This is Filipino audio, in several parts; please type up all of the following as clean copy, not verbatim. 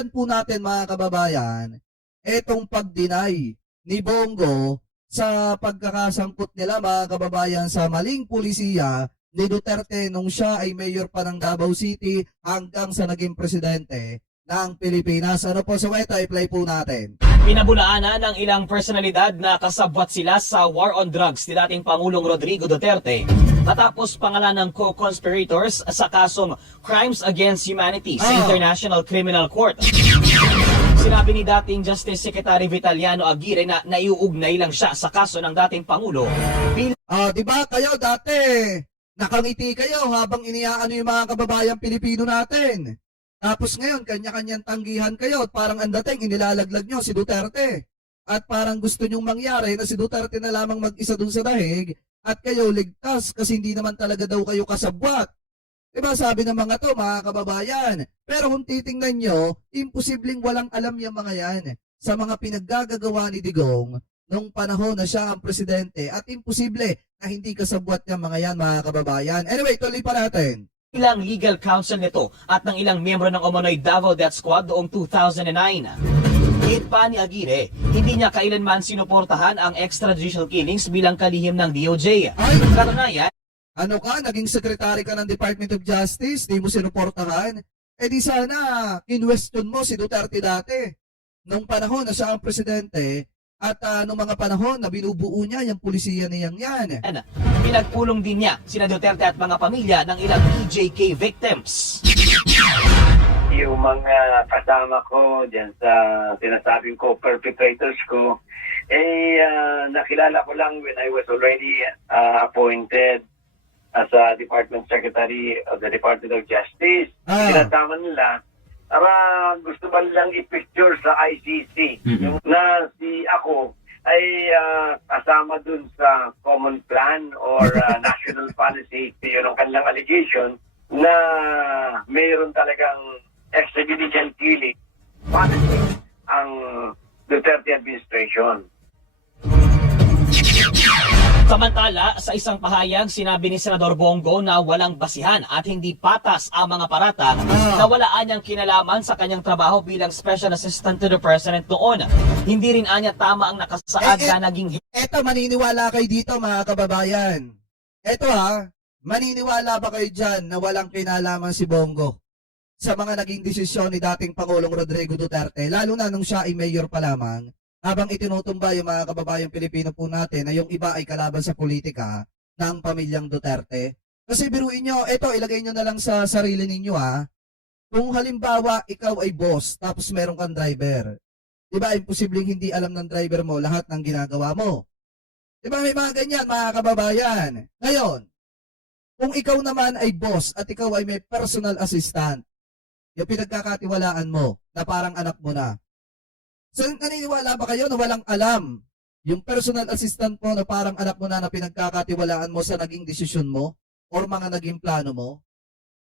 pakinggan po natin mga kababayan, etong pag-deny ni Bongo sa pagkakasangkot nila mga kababayan sa maling pulisiya ni Duterte nung siya ay mayor pa ng Davao City hanggang sa naging presidente ng Pilipinas. Ano po, so ito, i-play po natin. Pinabulaanan ng ilang personalidad na kasabwat sila sa war on drugs ni dating Pangulong Rodrigo Duterte matapos pangalan ng co-conspirators sa kasong Crimes Against Humanity sa International Criminal Court. Sinabi ni dating Justice Secretary Vitaliano Aguirre na naiuugnay lang siya sa kaso ng dating Pangulo. Di ba kayo dati, nakangiti kayo habang iniyaano yung mga kababayang Pilipino natin. Tapos ngayon, kanya-kanyang tanggihan kayo at parang ang dating inilalaglag nyo si Duterte. At parang gusto nyong mangyari na si Duterte na lamang mag-isa dun sa dahig at kayo ligtas kasi hindi naman talaga daw kayo kasabwat. Diba sabi ng mga to, mga kababayan? Pero kung titingnan nyo, imposibleng walang alam yung mga yan sa mga pinaggagawa ni Digong nung panahon na siya ang presidente at imposible na hindi kasabwat yung mga yan, mga kababayan. Anyway, tuloy pa natin. Ilang legal counsel nito at ng ilang miyembro ng Umunoy Davao Death Squad noong 2009. Hit pa ni Aguirre, hindi niya kailanman sinuportahan ang extrajudicial killings bilang kalihim ng DOJ. Katunayan, ano ka, naging secretary ka ng Department of Justice, di mo sinuportahan? Eh di sana, kinwestiyon mo si Duterte dati. Nung panahon na siya ang presidente, at nung mga panahon na binubuo niya yung pulisiya niyang yan. pinagpulong din niya sina Duterte at mga pamilya ng ilang PJK victims. Yung mga kasama ko dyan sa sinasabing ko perpetrators ko, nakilala ko lang when I was already appointed as a Department Secretary of the Department of Justice. Sinasama nila para gusto ba nilang i-picture sa ICC. Yung na si ako ay kasama dun sa common plan or national policy. Yun ang kanilang allegation na mayroon talagang extrajudicial killing policy ang Duterte administration. Samantala, sa isang pahayag, sinabi ni Senador Bongo na walang basihan at hindi patas ang mga paratang na walaan niyang kinalaman sa kanyang trabaho bilang Special Assistant to the President noon. Hindi rin anya tama ang nakasaad na naging... Eto, maniniwala kayo dito mga kababayan. Eto maniniwala ba kayo dyan na walang kinalaman si Bongo sa mga naging desisyon ni dating Pangulong Rodrigo Duterte, lalo na nung siya ay mayor pa lamang? Habang itinutumba yung mga kababayang Pilipino po natin na yung iba ay kalaban sa politika ng pamilyang Duterte. Kasi biruin nyo, eto ilagay nyo na lang sa sarili ninyo Kung halimbawa ikaw ay boss tapos meron kang driver, di ba imposibleng hindi alam ng driver mo lahat ng ginagawa mo. Di ba may mga ganyan mga kababayan? Ngayon, kung ikaw naman ay boss at ikaw ay may personal assistant, yung pinagkakatiwalaan mo na parang anak mo na, so, naniniwala ba kayo na walang alam yung personal assistant mo na parang anak mo na pinagkakatiwalaan mo sa naging desisyon mo or mga naging plano mo?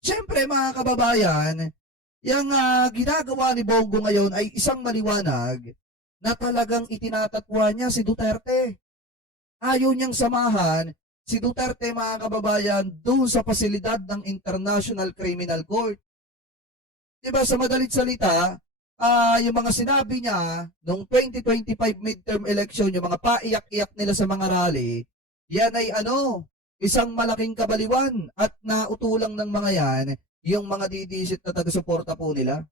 Siyempre mga kababayan, yung ginagawa ni Bongo ngayon ay isang maliwanag na talagang itinatatwa niya si Duterte. Ayaw niyang samahan si Duterte mga kababayan doon sa pasilidad ng International Criminal Court. Diba sa madalit salita, yung mga sinabi niya noong 2025 midterm election, yung mga paiyak-iyak nila sa mga rally, yan ay isang malaking kabaliwan at nautulang ng mga yan, yung mga didisit na taga-suporta po nila.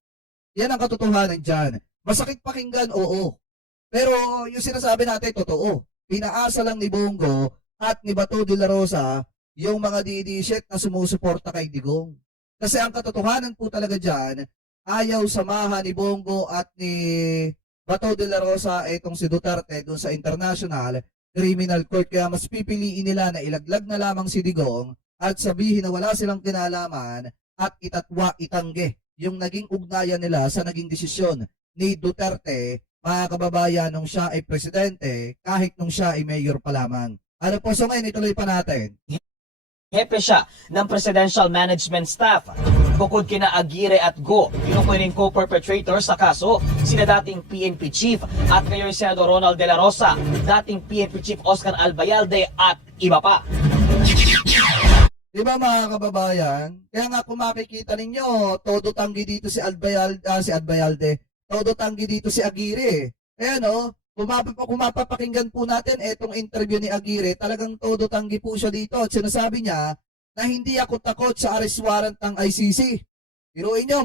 Yan ang katotohanan dyan. Masakit pakinggan, oo. Pero yung sinasabi natin, totoo. Pinaasa lang ni Bongo at ni Bato de la Rosa yung mga didisit na sumusuporta kay Digong. Kasi ang katotohanan po talaga dyan, ayaw samahan ni Bongo at ni Bato de la Rosa itong si Duterte doon sa International Criminal Court. Kaya mas pipiliin nila na ilaglag na lamang si Digong at sabihin na wala silang kinalaman at itatwa, itangge yung naging ugnayan nila sa naging desisyon ni Duterte, mga kababayan, nung siya ay presidente kahit nung siya ay mayor pa lamang. Ano po, so ngayon ituloy pa natin. Hepe siya ng Presidential Management Staff. Bukod kina Aguirre at Go, tinukoy rin co-perpetrators sa kaso sina dating PNP Chief at Mayor Senador Ronald de la Rosa, dating PNP Chief Oscar Albayalde at iba pa. Di ba mga kababayan? Kaya nga kung makikita ninyo, todo tanggi dito si Albayalde, todo tanggi dito si Aguirre. Kaya no, kung mapapakinggan po natin etong interview ni Aguirre, talagang todo tanggi po siya dito. At sinasabi niya na hindi ako takot sa arrest warrant ng ICC. Biruin nyo,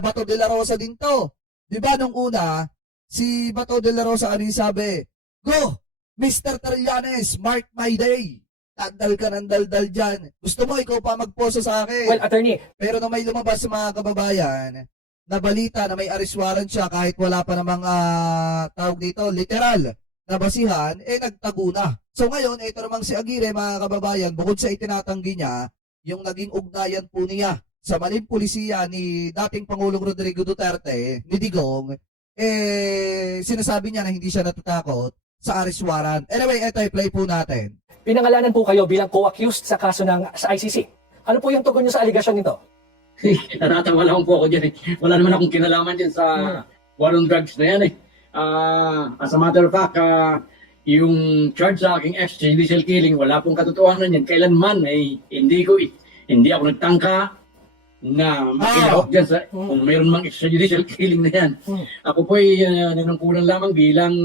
Bato de la Rosa din to. Di ba nung una, si Bato de la Rosa ano yung sabi? Go, Mr. Trillanes, mark my day. Daldal ka ng daldal dyan. Gusto mo, ikaw pa magposo sa akin. Well, attorney, Pero nung may lumabas sa mga kababayan, na balita na may arrest warrant siya kahit wala pa namang tawag dito, literal na basihan, nagtago na. So ngayon, ito namang si Aguirre, mga kababayan, bukod sa itinatanggi niya, yung naging ugnayan po niya sa maling pulisiya ni dating Pangulong Rodrigo Duterte, ni Digong, sinasabi niya na hindi siya natatakot sa arrest warrant. Anyway, ito i-play po natin. pinangalanan po kayo bilang co-accused sa kaso sa ICC. Ano po yung tugon nyo sa allegation nito? Natatawa lang po ako dyan eh. Wala naman akong kinalaman dyan sa war on drugs na yan eh. As a matter of fact, yung charge sa aking extrajudicial killing, wala pong katotohanan yan. Kailanman eh, hindi ako nagtangka na makilahok dyan sa kung mayroon mang extrajudicial killing na yan. Ako po ay nanungkulan lamang bilang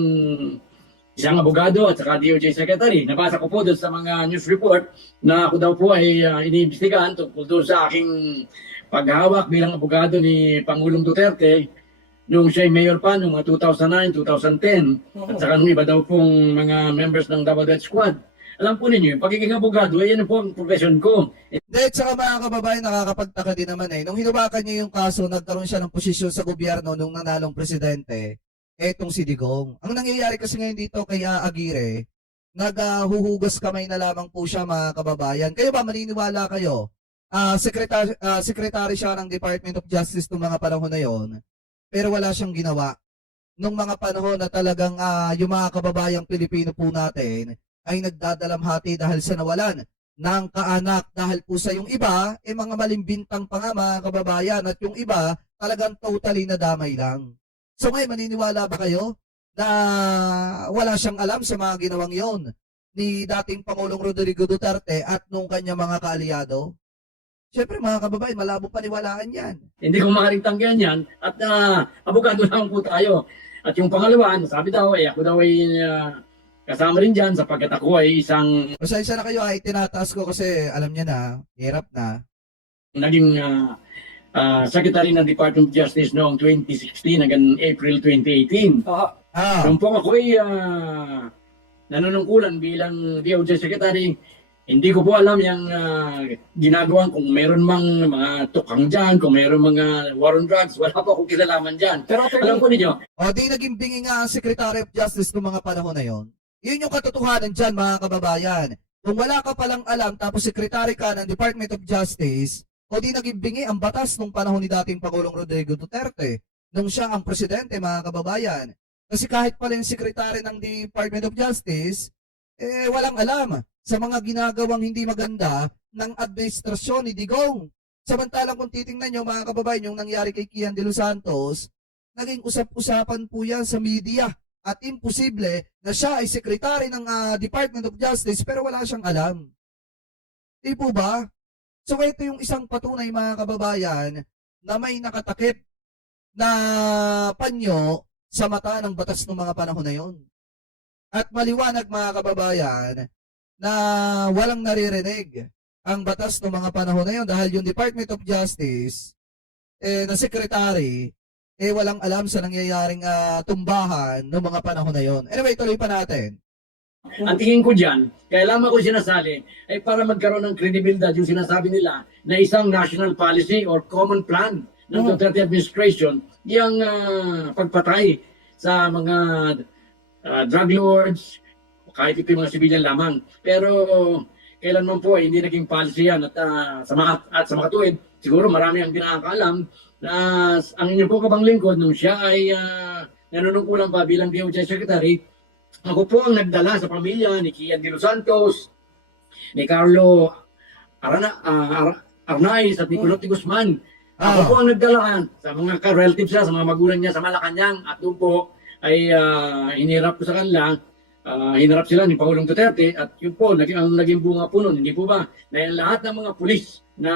isang abogado at saka DOJ Secretary. Nabasa ko po doon sa mga news report na ako daw po ay iniimbestigahan tungkol doon sa aking paghawak bilang abogado ni Pangulong Duterte nung siya ay mayor pa noong 2009, 2010 at saka nung iba daw pong mga members ng Davao Death Squad. Alam po ninyo, yung pagiging abogado, ay yan po ang profession ko. At saka mga kababayan, nakakapagtaka din naman Nung hinubakan niya yung kaso, nagkaroon siya ng posisyon sa gobyerno nung nanalong presidente, etong si Digong. Ang nangyayari kasi ngayon dito kay Aguirre, naghuhugas kamay na lamang po siya mga kababayan. Kayo ba, maniniwala kayo? Secretary siya ng Department of Justice nung mga panahon na yon, pero wala siyang ginawa. Nung mga panahon na talagang yung mga kababayang Pilipino po natin ay nagdadalamhati dahil sa nawalan ng kaanak dahil po sa yung iba, mga malimbintang pa nga mga kababayan at yung iba talagang totally nadamay lang. So ngayon, maniniwala ba kayo na wala siyang alam sa mga ginawang yon ni dating Pangulong Rodrigo Duterte at nung kanya mga kaalyado? Siyempre mga kababayan, malabo paniwalaan yan. Hindi ko maaaring tanggihan yan at abogado lang po tayo. At yung pangalawa, sabi daw, ako daw ay kasama rin dyan sapagkat ako ay isang Pasensya na kayo, tinataas ko kasi alam niya na, hirap na. naging Secretary ng Department of Justice noong 2016 hanggang April 2018. Nung po ako ay nanunungkulan bilang DOJ Secretary, hindi ko po alam yung ginagawa kung meron mang mga tukang dyan, kung meron mga war on drugs, wala po akong kinalaman dyan. Pero Alam po ninyo, O di naging bingi nga ang Secretary of Justice noong mga panahon na yon. Yun yung katotohanan dyan mga kababayan. Kung wala ka palang alam tapos Secretary ka ng Department of Justice, o di naging bingi ang batas nung panahon ni dating Pangulong Rodrigo Duterte nung siya ang presidente mga kababayan. Kasi kahit pala yung Secretary ng Department of Justice, walang alam sa mga ginagawang hindi maganda ng administrasyon ni Digong. Samantalang kung titingnan nyo mga kababayan, yung nangyari kay Kian de los Santos, naging usap-usapan po yan sa media at imposible na siya ay sekretary ng Department of Justice pero wala siyang alam. Di po ba? So ito yung isang patunay mga kababayan na may nakatakip na panyo sa mata ng batas ng mga panahon na yon. At maliwanag mga kababayan na walang naririnig ang batas ng mga panahon na yon dahil yung Department of Justice na secretary walang alam sa nangyayaring tumbahan ng mga panahon na yon. Anyway, tuloy pa natin. ang tingin ko dyan, kaya lamang ko sinasali, ay para magkaroon ng credibility yung sinasabi nila na isang national policy or common plan ng Duterte administration, yung pagpatay sa mga drug lords, kahit ito yung mga civilian lamang. Pero kailanman po hindi naging policy yan at sa mga tuwid, siguro marami ang dinakaalam na ang inyong po kabang lingkod nung siya ay nanunungkulan pa bilang DOJ Secretary, ako po ang nagdala sa pamilya ni Kian de los Santos, ni Carlo Arnaiz at ni Culotte Guzman. Ako po ang nagdala sa mga relatives niya, sa mga magulang niya sa Malacanang at doon po ay hinirap ko sa kanila hinarap sila ni Pangulong Duterte at yun po, ang naging bunga po nun, hindi po ba, na lahat ng mga pulis na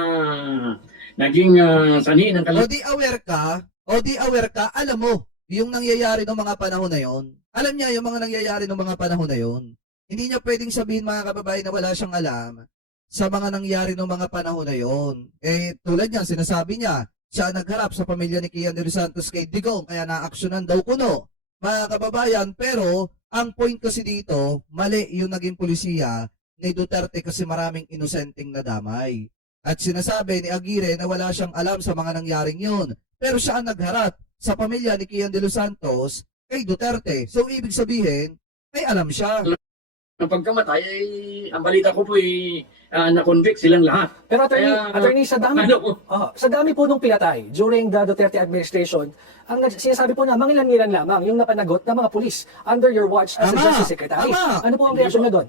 naging sanhi ng O di aware ka, alam mo, yung nangyayari ng mga panahon na yon. Alam niya yung mga nangyayari ng mga panahon na yon. Hindi niya pwedeng sabihin mga kababayan na wala siyang alam sa mga nangyari ng mga panahon na yon. Eh, tulad niyan, sinasabi niya, siya nagharap sa pamilya ni Kian de los Santos kay Digong, kaya naaksyonan daw kuno. Mga kababayan, pero ang point kasi dito, mali yung naging pulisiya ni Duterte kasi maraming inosenteng nadamay. At sinasabi ni Aguirre na wala siyang alam sa mga nangyaring yun. Pero siya ang nagharap sa pamilya ni Kian de los Santos kay Duterte. So, ibig sabihin, may alam siya. ng pagkamatay, ay ang balita ko po ay na-convict silang lahat. Pero Kaya, attorney, sa dami, ano po, sa dami po nung pinatay during the Duterte administration, ang sinasabi po na mangilan-ngilan lamang yung napanagot ng mga pulis under your watch as a Tama, Justice Secretary. tama. Ano po ang Hindi reaction po. niyo doon?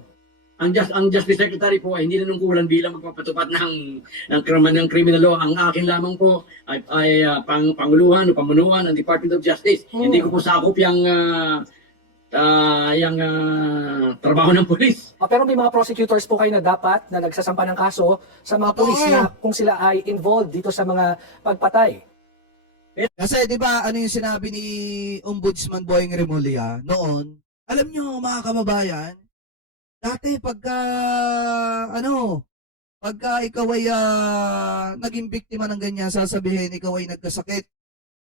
ang Justice Secretary po ay hindi nanungkulan bilang magpapatupad ng criminal law. Ang akin lamang po ay panguluhan o pamunuan ng Department of Justice. Hindi ko po sakop yung trabaho ng pulis. Pero may mga prosecutors po kayo na dapat na nagsasampa ng kaso sa mga pulis na kung sila ay involved dito sa mga pagpatay. Kasi 'di ba ano yung sinabi ni Ombudsman Boyeng Remulla noon? Alam nyo mga kababayan, dati pagka ikaw ay naging biktima ng ganyan, sasabihin ikaw ay nagkasakit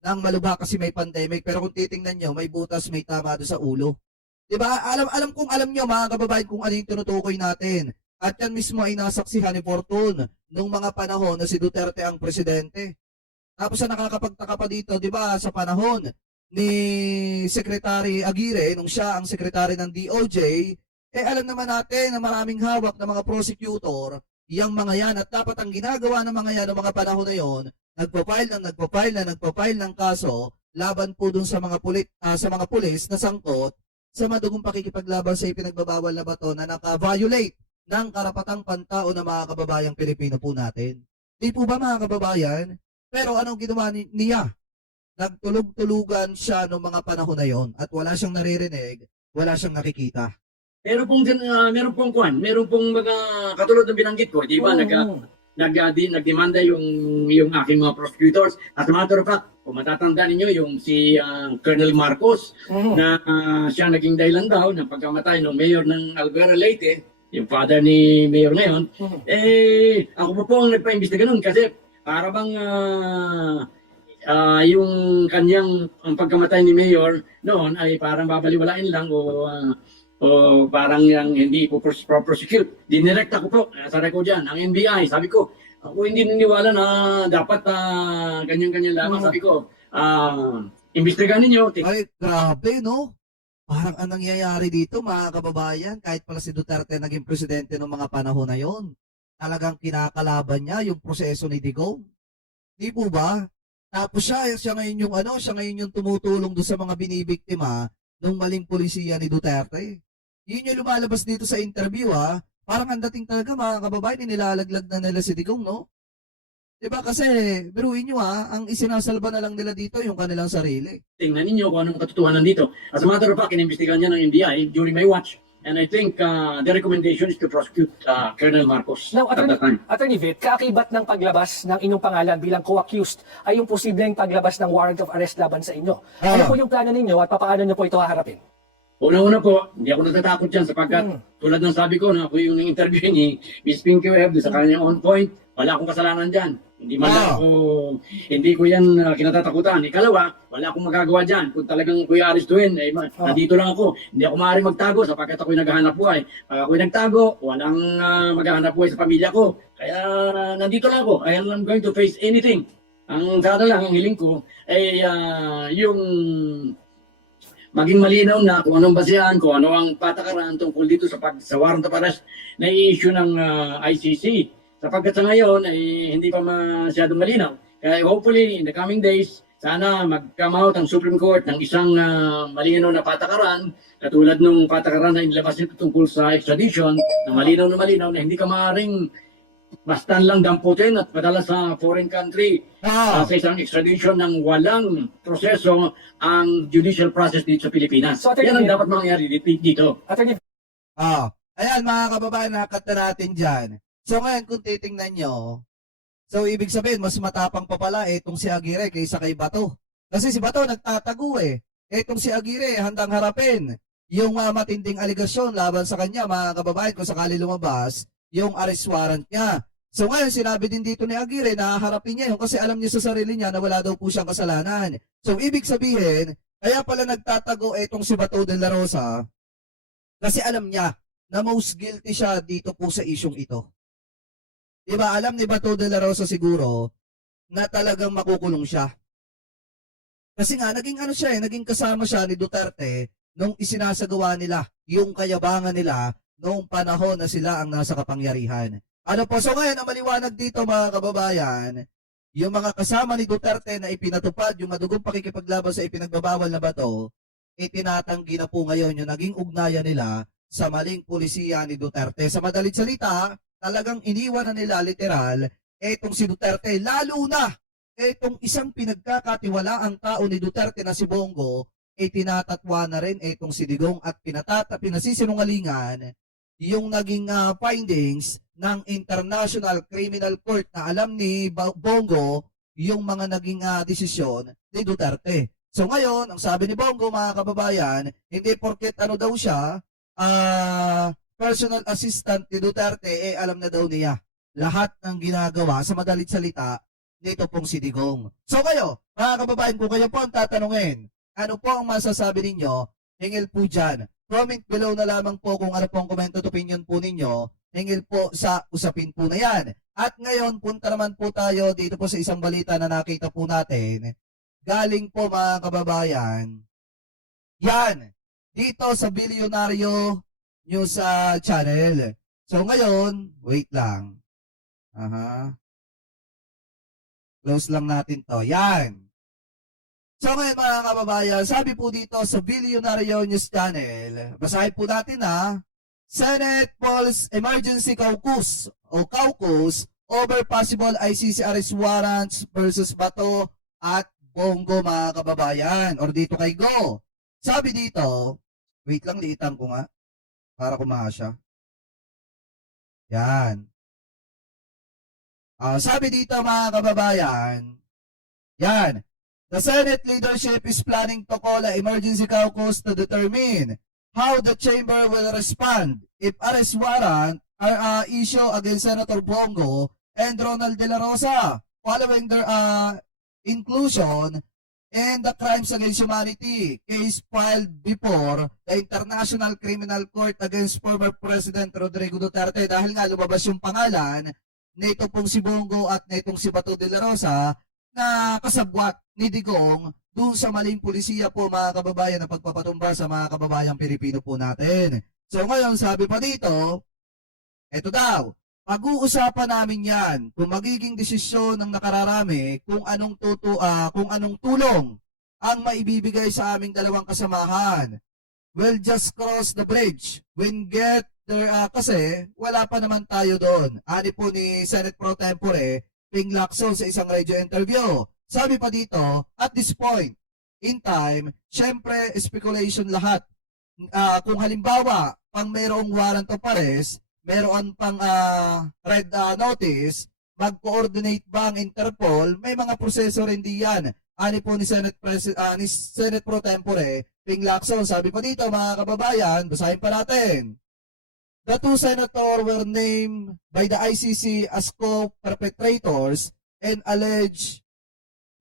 ng malubha kasi may pandemic, pero kung titingnan nyo, may butas, may tama doon sa ulo. 'Di ba? Alam nyo mga kababayan kung ano yung tinutukoy natin. At yan mismo ay nasaksihan ni Fortune nung mga panahon na si Duterte ang presidente. Tapos ang nakakapagtaka pa dito, 'di ba, sa panahon ni Secretary Aguirre, nung siya ang secretary ng DOJ, alam naman natin na maraming hawak ng mga prosecutor, yung mga yan, at dapat ang ginagawa ng mga yan ng mga panahon na yon, nagpa-file ng kaso laban po dun sa mga pulis na sangkot sa madugong pakikipaglaban sa ipinagbabawal na bato na naka-violate ng karapatang pantao ng mga kababayang Pilipino po natin. Di po ba mga kababayan? Pero anong ginawa niya? Nagtulog-tulugan siya noong mga panahon na yon at wala siyang naririnig, wala siyang nakikita. Meron pong mga katulad ng binanggit ko, di ba? Nagdemanda yung aking mga prosecutors. As a matter of fact, kung matatanda ninyo, yung si Colonel Marcos, na siya naging dahilan daw ng pagkamatay ng mayor ng Albuera Leyte, yung father ni mayor ngayon, ako po ang nagpa-imbestiga nun kasi para bang yung kanyang ang pagkamatay ni mayor noon ay parang babaliwalain lang o parang yung hindi po prosecute. Dinirekta ko po sa record dyan, ang NBI. Sabi ko, ako hindi niniwala na dapat ganyan-ganyan lamang. Sabi ko, imbestigahan ninyo. Ay, grabe, no? Parang ang nangyayari dito, mga kababayan, kahit pala si Duterte naging presidente ng mga panahon na yon, talagang kinakalaban niya yung proseso ni Digong. Di po ba? Tapos siya ngayon yung tumutulong doon sa mga binibiktima ng maling polisiya ni Duterte. Yun yung lumalabas dito sa interview, ha? Parang ang dating talaga, mga kababayan, nilalaglag na nila si Digong, no? Diba? Kasi, biruin nyo, ha? Ang isinasalba na lang nila dito yung kanilang sarili. Tingnan ninyo kung anong katotohanan dito. As a matter of fact, inimbestigahan niya ng NBI during my watch. And I think the recommendation is to prosecute Colonel Marcos Now, at that time. Attorney Vic, kaakibat ng paglabas ng inyong pangalan bilang co-accused ay yung posibleng paglabas ng warrant of arrest laban sa inyo. Ano po yung plano ninyo at paano nyo po ito haharapin? Una-una po, hindi ako natatakot dyan sapagkat tulad ng sabi ko na ako yung interview ni Ms. Pinky Webb sa kanyang on point, wala akong kasalanan dyan. Hindi ko yan kinatatakutan. Ikalawa, wala akong magagawa dyan. Kung talagang kuya aristuhin, nandito lang ako. Hindi ako maaaring magtago sapagkat ako'y naghahanap buhay. Pag ako'y nagtago, walang maghahanap buhay sa pamilya ko. Kaya nandito lang ako. I am going to face anything. Ang sana lang, ang hiling ko, ay yung maging malinaw na kung anong basehan, kung ano ang patakaran tungkol dito sa warrant of arrest na i-issue ng ICC. Sapagkat sa ngayon ay hindi pa masyadong malinaw. Kaya hopefully in the coming days, sana mag-come out ang Supreme Court ng isang malinaw na patakaran, katulad nung patakaran na inilabas nito tungkol sa extradition, na malinaw na hindi ka maaaring basta lang damputin at padala sa foreign country Ah, sa isang extradition ng walang proseso ang judicial process dito sa Pilipinas. So, Atty. Yan ang dapat mangyari dito. Attorney ayan mga kababayan, nakakata natin dyan. So ngayon kung titingnan nyo, so ibig sabihin mas matapang pa pala itong si Aguirre kaysa kay Bato. Kasi si Bato nagtatago eh. Itong si Aguirre handang harapin yung matinding aligasyon laban sa kanya mga kababayan kung sakali lumabas yung arrest warrant niya. So ngayon sinabi din dito ni Aguirre na haharapin niya yun kasi alam niya sa sarili niya na wala daw po siyang kasalanan. So ibig sabihin, kaya pala nagtatago itong si Bato de la Rosa kasi alam niya na most guilty siya dito po sa isyong ito. Diba, alam ni Bato de la Rosa siguro na talagang makukulong siya. Kasi nga, naging ano siya naging kasama siya ni Duterte nung isinasagawa nila yung kayabangan nila noong panahon na sila ang nasa kapangyarihan. Ano po, so ngayon, ang maliwanag dito mga kababayan, yung mga kasama ni Duterte na ipinatupad yung madugong pakikipaglaban sa ipinagbabawal na bato, itinatanggi na po ngayon yung naging ugnayan nila sa maling pulisiya ni Duterte. Sa madalit salita, talagang iniwan na nila literal etong si Duterte, lalo na etong isang pinagkakatiwalaang tao ni Duterte na si Bongo, tinatatwa na rin etong si Digong at pinasisinungalingan yung naging findings ng International Criminal Court na alam ni Bongo yung mga naging desisyon ni Duterte. So ngayon, ang sabi ni Bongo mga kababayan, hindi porket ano daw siya, personal assistant ni Duterte, alam na daw niya lahat ng ginagawa sa madalit salita nito pong si Digong. So kayo, mga kababayan, kung kayo po ang tatanungin, ano po ang masasabi ninyo, hingil po dyan. Comment below na lamang po kung ano po ang comment at opinion po ninyo, hingil po sa usapin po na yan. At ngayon, punta naman po tayo dito po sa isang balita na nakita po natin. Galing po mga kababayan, yan, dito sa Bilyonaryo News Channel. So ngayon, wait lang. Close lang natin to. Yan. So ngayon mga kababayan, sabi po dito sa Bilyonaryo News Channel, basahin po natin Senate polls emergency caucus o caucus over possible ICC arrest warrants versus Bato at Bongo mga kababayan. Or dito kay Go. Sabi dito, wait lang, liitan ko nga para kumasya. Yan. Sabi dito mga kababayan, yan, the Senate leadership is planning to call an emergency caucus to determine how the chamber will respond if arrest warrant are issued against Senator Bongo and Ronald De La Rosa following their inclusion in the Crimes Against Humanity case filed before the International Criminal Court against former President Rodrigo Duterte. Dahil nga lumabas yung pangalan nito pong si Bongo at nitong si Bato de la Rosa na kasabwat ni Digong doon sa maling pulisiya po mga kababayan na pagpapatumba sa mga kababayang Pilipino po natin. So ngayon sabi pa dito, eto daw, pag-uusapan namin yan kung magiging desisyon ng nakararami kung anong tulong ang maibibigay sa aming dalawang kasamahan. We'll just cross the bridge when get there, kasi wala pa naman tayo doon. Ani po ni Senate Pro Tempore Ping Lacson sa isang radio interview. Sabi pa dito, at this point in time, syempre speculation lahat. Kung halimbawa, pang mayroong warrant of arrest, mayroon pang red notice, mag-coordinate ba ang Interpol? May mga proseso rin diyan. Ani po ni Senate Pro Tempore Ping Lacson. Sabi pa dito mga kababayan, basahin pa natin. The two senators were named by the ICC as co-perpetrators and allege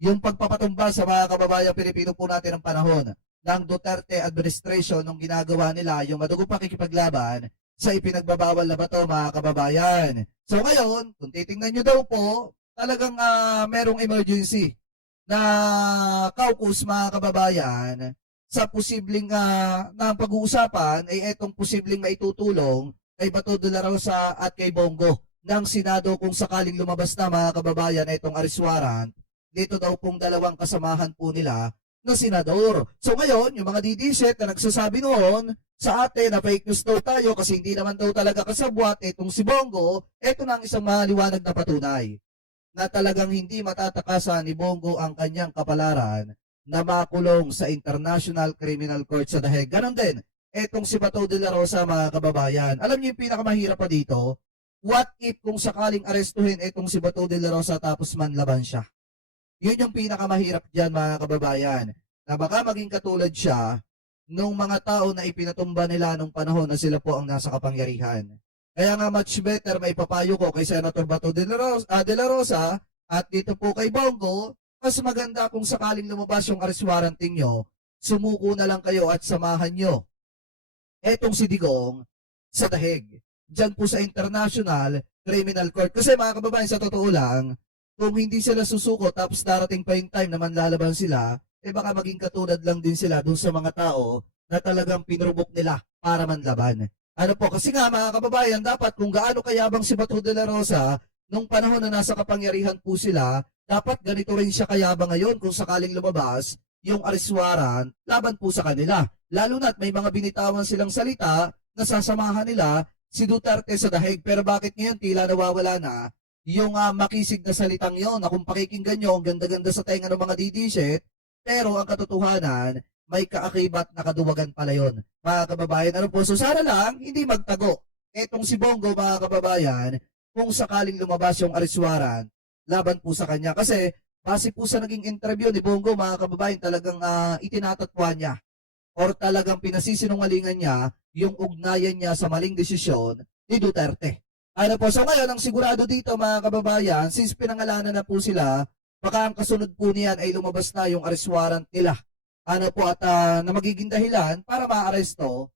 yung pagpapatumba sa mga kababayang Pilipino po natin ng panahon ng Duterte administration nung ginagawa nila yung madugong pakikipaglaban sa ipinagbabawal na bato mga kababayan. So ngayon, kung titingnan nyo daw po, talagang merong emergency na caucus mga kababayan sa posibleng na pag-uusapan ay etong posibleng maitutulong kay Bato de la Rosa at kay Bongo ng Senado kung sakaling lumabas na mga kababayan itong arrest warrant dito daw pong dalawang kasamahan po nila na senador. So ngayon, yung mga DDZ na nagsasabi noon sa atin na fake news daw tayo kasi hindi naman daw talaga kasabwat itong si Bongo, eto na ang isang maliwanag na patunay na talagang hindi matatakasan ni Bongo ang kanyang kapalaran na makulong sa International Criminal Court sa The Hague. Ganon din, etong si Bato de la Rosa, mga kababayan. Alam niyo yung pinakamahirap pa dito? What if kung sakaling arestuhin etong si Bato de la Rosa tapos manlaban siya? Yun yung pinakamahirap dyan, mga kababayan. Na baka maging katulad siya nung mga tao na ipinatumba nila nung panahon na sila po ang nasa kapangyarihan. Kaya nga much better may papayo ko kay Senator Bato de la Rosa at dito po kay Bongo, mas maganda kung sakaling lumabas yung arrest warranting nyo, sumuko na lang kayo at samahan nyo etong si Digong sa The Hague. Diyan po sa International Criminal Court. Kasi mga kababayan, sa totoo lang, kung hindi sila susuko tapos darating pa yung time na manlalaban sila, eh baka maging katulad lang din sila dun sa mga tao na talagang pinrubok nila para manlaban. Ano po, kasi nga mga kababayan, dapat kung gaano kayabang si Bato de la Rosa, nung panahon na nasa kapangyarihan po sila, dapat ganito rin siya kayabang ngayon kung sakaling lumabas yung arrest warrant laban po sa kanila. Lalo na't may mga binitawan silang salita na sasamahan nila si Duterte sa The Hague. Pero bakit ngayon tila nawawala na yung makisig na salitang yon na kung pakikinggan nyo, ang ganda-ganda sa tenga ng mga DDZ, pero ang katotohanan, may kaakibat na kaduwagan pala yon. Mga kababayan, ano po, so sana lang, hindi magtago. Etong si Bongo, mga kababayan, kung sakaling lumabas yung arrest warrant, laban po sa kanya. Kasi, base po sa naging interview ni Bongo, mga kababayan, talagang itinatatwa niya or talagang pinasisinungalingan niya yung ugnayan niya sa maling desisyon ni Duterte. Ano po, so ngayon, ang sigurado dito, mga kababayan, since pinangalanan na po sila, baka ang kasunod po niyan ay lumabas na yung arrest warrant nila. Ano po, at na magiging dahilan para maaresto